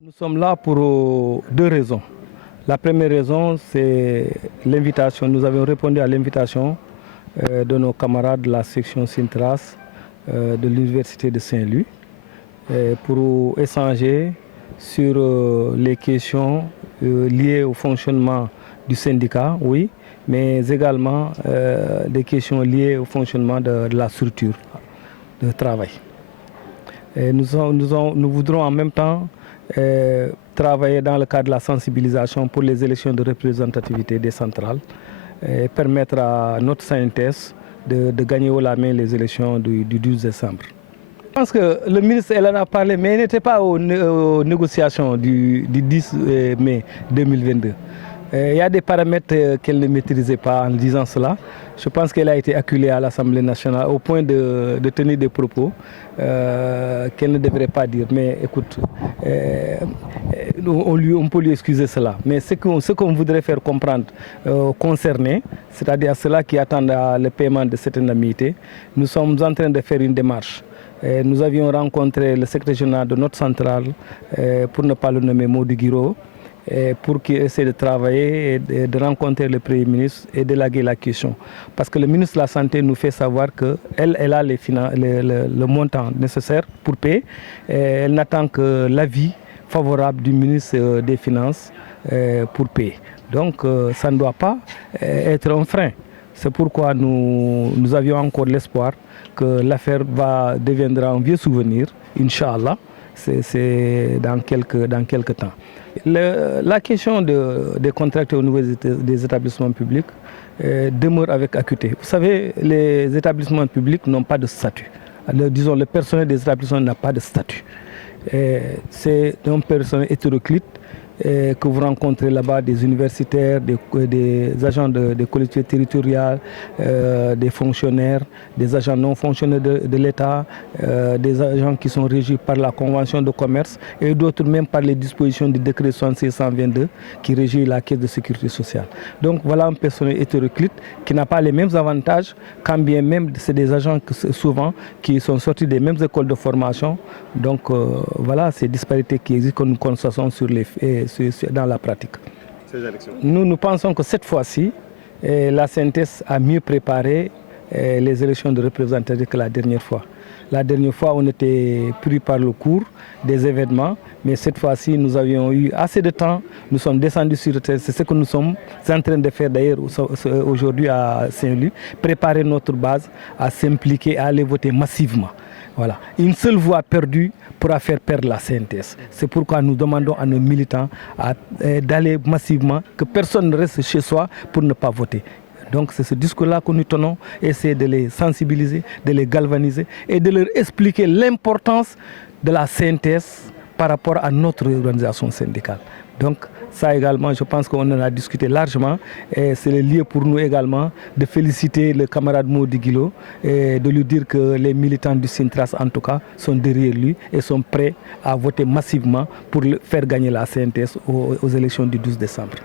Nous sommes là pour deux raisons. La première raison, c'est l'invitation. Nous avons répondu à l'invitation de nos camarades de la section Sintras de l'Université de Saint-Louis pour échanger sur les questions liées au fonctionnement du syndicat, oui, mais également des questions liées au fonctionnement de la structure de travail. Et nous voudrons en même temps travailler dans le cadre de la sensibilisation pour les élections de représentativité des centrales et permettre à notre synthèse de gagner haut la main les élections du 12 décembre. Je pense que le ministre elle en a parlé, mais il n'était pas aux négociations du 10 mai 2022. Il y a des paramètres qu'elle ne maîtrisait pas en disant cela. Je pense qu'elle a été acculée à l'Assemblée nationale au point de tenir des propos qu'elle ne devrait pas dire. Mais écoute, on peut lui excuser cela. Mais ce qu'on voudrait faire comprendre aux concernés, c'est-à-dire à ceux-là qui attendent le paiement de cette indemnité, nous sommes en train de faire une démarche. Nous avions rencontré le secrétaire général de notre centrale, pour ne pas le nommer Maudou Guiro, pour qu'il essaie de travailler et de rencontrer le Premier ministre et d'élaguer la question. Parce que le ministre de la Santé nous fait savoir qu'elle a le montant nécessaire pour payer. Elle n'attend que l'avis favorable du ministre des Finances pour payer. Donc ça ne doit pas être un frein. C'est pourquoi nous avions encore l'espoir que l'affaire deviendra un vieux souvenir, Inch'Allah, c'est dans quelques temps. La question des contractés au niveau des établissements publics demeure avec acuité. Vous savez, les établissements publics n'ont pas de statut. Disons, le personnel des établissements n'a pas de statut. C'est un personnel hétéroclite que vous rencontrez là-bas, des universitaires, des agents des collectivités territoriales, des fonctionnaires, des agents non fonctionnaires de l'État, des agents qui sont régis par la Convention de commerce et d'autres même par les dispositions du décret 6622 qui régit la Caisse de sécurité sociale. Donc voilà un personnel hétéroclite qui n'a pas les mêmes avantages, quand bien même c'est des agents souvent qui sont sortis des mêmes écoles de formation. Donc voilà ces disparités qui existent que nous constatons dans la pratique. Nous pensons que cette fois-ci, la synthèse a mieux préparé les élections de représentants que la dernière fois. La dernière fois, on était pris par le cours des événements, mais cette fois-ci, nous avions eu assez de temps. Nous sommes descendus sur le terrain. C'est ce que nous sommes en train de faire d'ailleurs aujourd'hui à Saint-Louis, préparer notre base à s'impliquer, à aller voter massivement. Voilà. Une seule voix perdue pourra faire perdre la synthèse. C'est pourquoi nous demandons à nos militants d'aller massivement, que personne ne reste chez soi pour ne pas voter. Donc c'est ce discours-là que nous tenons, essayer de les sensibiliser, de les galvaniser et de leur expliquer l'importance de la synthèse par rapport à notre organisation syndicale. Donc ça également, je pense qu'on en a discuté largement et c'est le lieu pour nous également de féliciter le camarade Maudou Guiro et de lui dire que les militants du Sintras en tout cas sont derrière lui et sont prêts à voter massivement pour faire gagner la synthèse aux élections du 12 décembre.